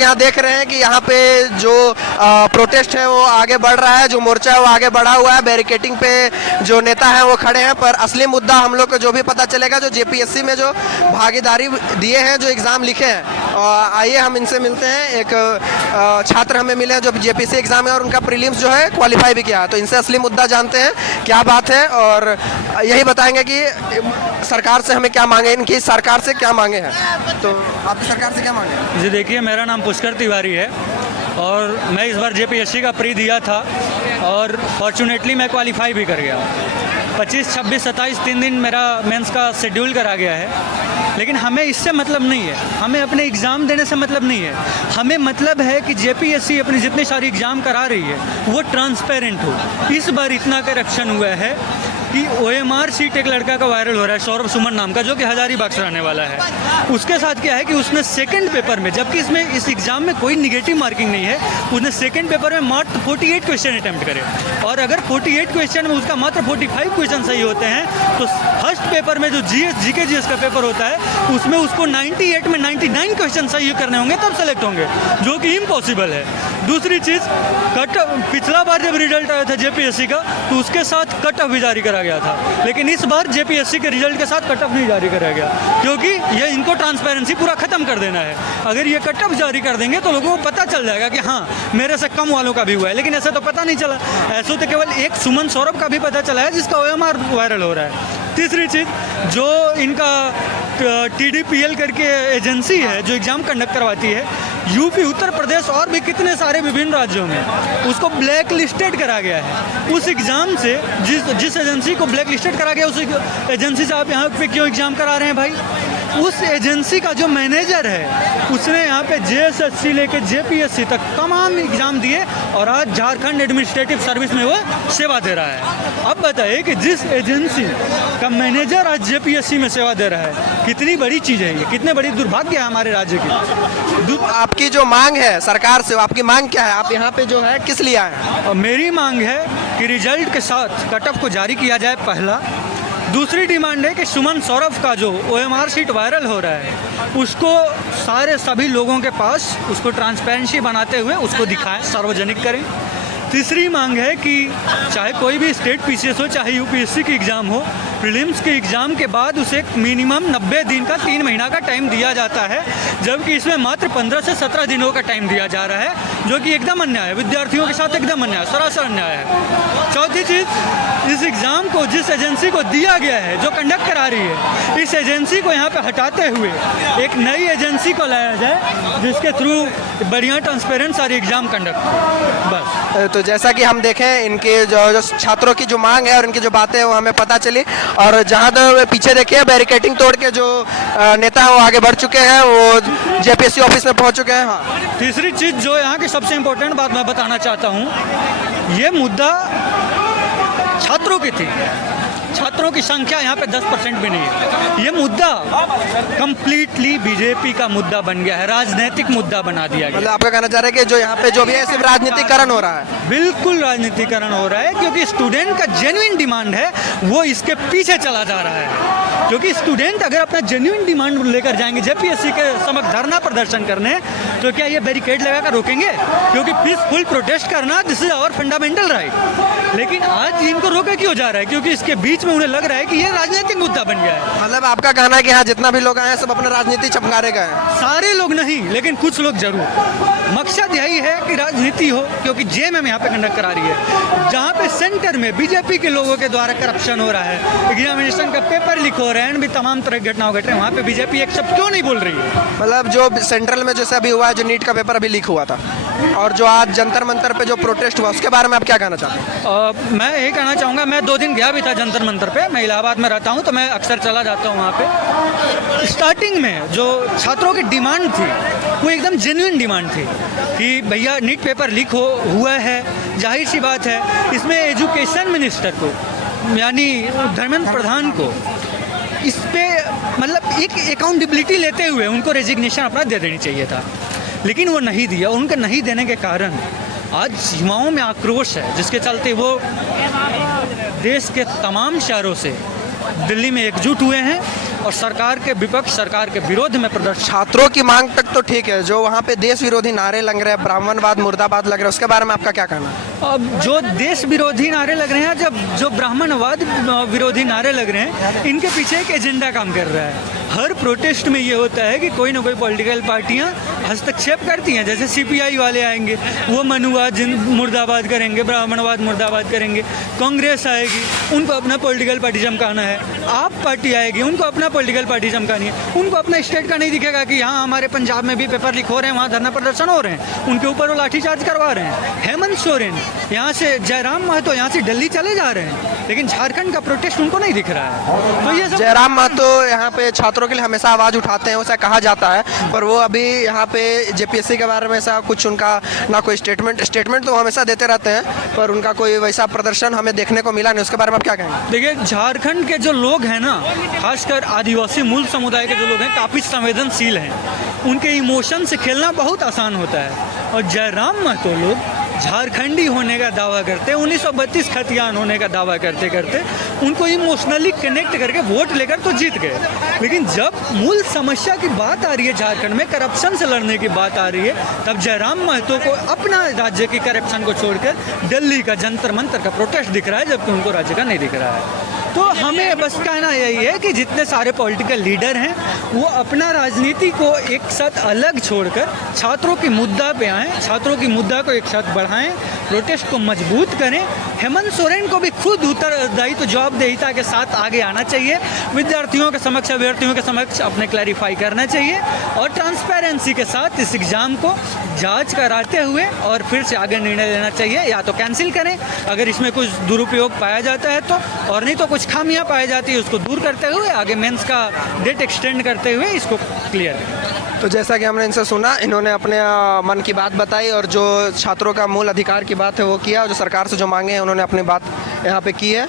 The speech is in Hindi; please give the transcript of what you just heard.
लोग यहाँ देख रहे हैं कि यहाँ पे जो प्रोटेस्ट है वो आगे बढ़ रहा है, जो मोर्चा है वो आगे बढ़ा हुआ है, बैरिकेटिंग पे जो नेता हैं वो खड़े हैं। पर असली मुद्दा हम लोग को जो भी पता चलेगा, जो जेपीएससी में जो भागीदारी दिए हैं, जो एग्ज़ाम लिखे हैं, आइए हम इनसे मिलते हैं। एक छात्र हमें मिले हैं जो जेपीएससी एग्ज़ाम है और उनका प्रीलिम्स जो है क्वालिफाई भी किया है, तो इनसे असली मुद्दा जानते हैं क्या बात है और यही बताएंगे कि सरकार से हमें क्या मांगे, इनकी सरकार से क्या मांगे हैं। तो आपकी सरकार से क्या मांगे हैं? जी देखिए, मेरा नाम पुष्कर तिवारी है और मैं इस बार जेपीएससी का प्री दिया था और फॉर्चुनेटली मैं क्वालिफाई भी कर गया। 25, 26, 27 3 दिन मेरा मेंस का शेड्यूल करा गया है। लेकिन हमें इससे मतलब नहीं है, हमें अपने एग्ज़ाम देने से मतलब नहीं है। हमें मतलब है कि जेपीएससी अपनी जितनी सारी एग्ज़ाम करा रही है वो ट्रांसपेरेंट हो। इस बार इतना करप्शन हुआ है कि ओएमआर सीट एक लड़का का वायरल हो रहा है, सौरभ सुमन नाम का, जो कि हजारीबाग से रहने वाला है। उसके साथ क्या है कि उसने सेकंड पेपर में, जबकि इसमें इस एग्ज़ाम में कोई निगेटिव मार्किंग नहीं है, उसने सेकंड पेपर में मात्र 48 क्वेश्चन अटैम्प्ट करे और अगर 48 क्वेश्चन में उसका मात्र 45 क्वेश्चन सही होते हैं तो फर्स्ट पेपर में जो जीके जीएस का पेपर होता है उसमें उसको 98 में 99 क्वेश्चन सही करने होंगे तब सेलेक्ट होंगे, जो कि इम्पॉसिबल है। दूसरी चीज़, कट पिछला बार जब रिजल्ट आया था जेपीएससी का तो उसके साथ कट ऑफ भी जारी करा गया था, लेकिन इस बार जेपीएससी के रिजल्ट के साथ कट ऑफ नहीं जारी करा गया, क्योंकि ये इनको ट्रांसपेरेंसी पूरा खत्म कर देना है। अगर ये कट ऑफ जारी कर देंगे तो लोगों को पता चल जाएगा कि हाँ मेरे से कम वालों का भी हुआ है, लेकिन ऐसा तो पता नहीं चला। ऐसा तो केवल एक सुमन सौरभ का भी पता चला है जिसका ओएमआर वायरल हो रहा है। तीसरी चीज़, जो इनका टीडीपीएल करके एजेंसी है जो एग्ज़ाम कंडक्ट करवाती है, यूपी, उत्तर प्रदेश और भी कितने सारे विभिन्न राज्यों में उसको ब्लैक लिस्टेड करा गया है। उस एग्ज़ाम से जिस एजेंसी को ब्लैक लिस्टेड करा गया, उस एजेंसी से आप यहाँ पे क्यों एग्ज़ाम करा रहे हैं भाई? उस एजेंसी का जो मैनेजर है उसने यहाँ पे जेएसएससी लेके जेपीएससी तक तमाम एग्ज़ाम दिए और आज झारखंड एडमिनिस्ट्रेटिव सर्विस में वो सेवा दे रहा है। अब बताइए कि जिस एजेंसी का मैनेजर आज जेपीएससी में सेवा दे रहा है, कितनी बड़ी चीज़ है ये, कितने बड़ी दुर्भाग्य है हमारे राज्य की। आपकी जो मांग है सरकार से, आपकी मांग क्या है? आप यहाँ पे जो है किस लिए आए हैं? मेरी मांग है कि रिजल्ट के साथ कट ऑफ को जारी किया जाए, पहला। दूसरी डिमांड है कि सुमन सौरभ का जो ओएमआर शीट वायरल हो रहा है उसको सभी लोगों के पास उसको ट्रांसपेरेंसी बनाते हुए उसको दिखाएं, सार्वजनिक करें। तीसरी मांग है कि चाहे कोई भी स्टेट पीसीएस हो, चाहे यूपीएससी की एग्ज़ाम हो, प्रीलिम्स के एग्ज़ाम के बाद उसे मिनिमम 90 दिन का 3 महीना का टाइम दिया जाता है, जबकि इसमें मात्र 15 से 17 दिनों का टाइम दिया जा रहा है, जो कि एकदम अन्याय है, विद्यार्थियों के साथ एकदम अन्याय, सरासर अन्याय है। चौथी चीज़, इस एग्ज़ाम को जिस एजेंसी को दिया गया है जो कंडक्ट करा रही है, इस एजेंसी को यहाँ पे हटाते हुए एक नई एजेंसी को लाया जाए जिसके थ्रू बढ़िया ट्रांसपेरेंट सारी एग्ज़ाम कंडक्ट। बस। तो जैसा कि हम देखें, इनके जो छात्रों की जो मांग है और इनकी जो बातें हैं वो हमें पता चली, और जहाँ तक पीछे देखिए बैरिकेटिंग तोड़ के जो नेता हैं वो आगे बढ़ चुके हैं, वो जेपीएससी ऑफिस में पहुँच चुके हैं। हाँ, तीसरी चीज़ जो यहाँ की सबसे इम्पोर्टेंट बात मैं बताना चाहता हूँ, ये मुद्दा छात्रों की थी। छात्रों की संख्या यहाँ पे 10% भी नहीं है। ये मुद्दा कंप्लीटली बीजेपी का मुद्दा बन गया है, राजनीतिक मुद्दा बना दिया गया। मतलब आपका कहना चाह रहे हैं कि जो यहाँ पे जो भी है सिर्फ राजनीतिकरण हो रहा है? बिल्कुल राजनीतिकरण हो रहा है, क्योंकि स्टूडेंट का जेन्युइन डिमांड है वो इसके पीछे चला जा रहा है। क्योंकि स्टूडेंट अगर अपना जेन्युइन डिमांड लेकर जाएंगे जेपीएससी के समक्ष धरना प्रदर्शन करने, तो क्या ये बैरिकेड लगाकर रोकेंगे? क्योंकि पीसफुल प्रोटेस्ट करना this is our fundamental right. लेकिन आज इनको रोका क्यों जा रहा है? क्योंकि इसके बीच में उन्हें लग रहा है कि ये राजनीतिक मुद्दा बन गया है। मतलब आपका कहना है कि हाँ जितना भी लोग आए हैं सब अपना राजनीति चमकारे गए हैं? सारे लोग नहीं, लेकिन कुछ लोग जरूर। मकसद यही है कि राजनीति हो, क्योंकि जेएमएम यहाँ पे कंडक्ट करा रही है, जहाँ पे सेंटर में बीजेपी के लोगों के द्वारा करप्शन हो रहा है, एग्जामिनेशन का पेपर लीक हो रहा है, भी तमाम तरह की घटनाएं घट रही है, वहाँ पे बीजेपी एक शब्द क्यों नहीं बोल रही है? मतलब जो सेंट्रल में जैसे अभी हुआ है, जो नीट का पेपर अभी लीक हुआ था, और जो आज जंतर मंतर पे जो प्रोटेस्ट हुआ, उसके बारे में आप क्या कहना चाहते हैं? मैं यही कहना चाहूँगा, मैं 2 दिन गया भी था जंतर मंतर पे, मैं इलाहाबाद में रहता हूँ तो मैं अक्सर चला जाता हूँ वहाँ पे। स्टार्टिंग में जो छात्रों की डिमांड थी वो एकदम जेन्युइन डिमांड थी कि भैया नीट पेपर लीक हुआ है, जाहिर सी बात है, इसमें एजुकेशन मिनिस्टर को यानी धर्मेंद्र प्रधान को इस पे मतलब एक अकाउंटेबिलिटी लेते हुए उनको रेजिग्नेशन अपना दे देनी चाहिए था, लेकिन वो नहीं दिया। उनके नहीं देने के कारण आज युवाओं में आक्रोश है, जिसके चलते वो देश के तमाम शहरों से दिल्ली में एकजुट हुए हैं और सरकार के विपक्ष, सरकार के विरोध में प्रदर्शन। छात्रों की मांग तक तो ठीक है, जो वहाँ पे देश विरोधी नारे लग रहे हैं, ब्राह्मणवाद मुर्दाबाद लग रहे हैं, उसके बारे में आपका क्या कहना है? अब जो देश विरोधी नारे लग रहे हैं, जब जो ब्राह्मणवाद विरोधी नारे लग रहे हैं, इनके पीछे एक एजेंडा काम कर रहा है। हर प्रोटेस्ट में ये होता है कि कोई ना कोई पॉलिटिकल पार्टियां हस्तक्षेप करती हैं। जैसे सीपीआई वाले आएंगे, वो मनुवाद मुर्दाबाद करेंगे, ब्राह्मणवाद मुर्दाबाद करेंगे। कांग्रेस आएगी, उनको अपना पॉलिटिकल पार्टी चमकाना है। आप पार्टी आएगी, उनको अपना पॉलिटिकल पार्टी चमकानी है। उनको अपना स्टेट का नहीं दिखेगा कि यहाँ हमारे पंजाब में भी पेपर लीक हो रहे हैं, वहाँ धरना प्रदर्शन हो रहे हैं, उनके ऊपर वो लाठीचार्ज करवा रहे हैं। हेमंत सोरेन यहाँ से, जयराम महतो यहाँ से दिल्ली चले जा रहे हैं, लेकिन झारखंड का प्रोटेस्ट उनको नहीं दिख रहा है। तो ये सब जयराम महतो यहाँ पे छात्रों के लिए हमेशा आवाज उठाते हैं, ऐसा कहा जाता है, पर वो अभी यहाँ पे जेपीएससी के बारे में ऐसा कुछ उनका ना कोई स्टेटमेंट तो हमेशा देते रहते हैं, पर उनका कोई वैसा प्रदर्शन हमें देखने को मिला नहीं। उसके बारे में आप क्या कहेंगे? देखिए, झारखंड के जो लोग हैं ना, खासकर आदिवासी मूल समुदाय के जो लोग हैं, काफ़ी संवेदनशील हैं। उनके इमोशन से खेलना बहुत आसान होता है। और जयराम महतो लोग झारखंडी होने का दावा करते, 1932 खतियान होने का दावा करते करते उनको इमोशनली कनेक्ट करके वोट लेकर तो जीत गए। लेकिन जब मूल समस्या की बात आ रही है, झारखंड में करप्शन से लड़ने की बात आ रही है, तब जयराम महतो को अपना राज्य की करप्शन को छोड़कर दिल्ली का जंतर मंतर का प्रोटेस्ट दिख रहा है, जबकि उनको राज्य का नहीं दिख रहा है। तो हमें बस कहना यही है कि जितने सारे पॉलिटिकल लीडर हैं, वो अपना राजनीति को एक साथ अलग छोड़कर छात्रों की मुद्दा पे आएँ, छात्रों की मुद्दा को एक साथ बढ़ाएं, प्रोटेस्ट को मजबूत करें। हेमंत सोरेन को भी खुद उत्तरदायित्व, जवाबदेहिता के साथ आगे आना चाहिए। विद्यार्थियों के समक्ष, अभ्यर्थियों के समक्ष अपने क्लैरिफाई करना चाहिए और ट्रांसपेरेंसी के साथ इस एग्ज़ाम को जांच कराते हुए और फिर से आगे निर्णय लेना चाहिए। या तो कैंसिल करें अगर इसमें कुछ दुरुपयोग पाया जाता है तो, और नहीं तो कुछ खामियां पाई जाती है उसको दूर करते हुए आगे मेंस का डेट एक्सटेंड करते हुए इसको क्लियर करें। तो जैसा कि हमने इनसे सुना, इन्होंने अपने मन की बात बताई और जो छात्रों का मूल अधिकार की बात है वो किया, और जो सरकार से जो मांगे हैं उन्होंने अपनी बात यहाँ पे की है।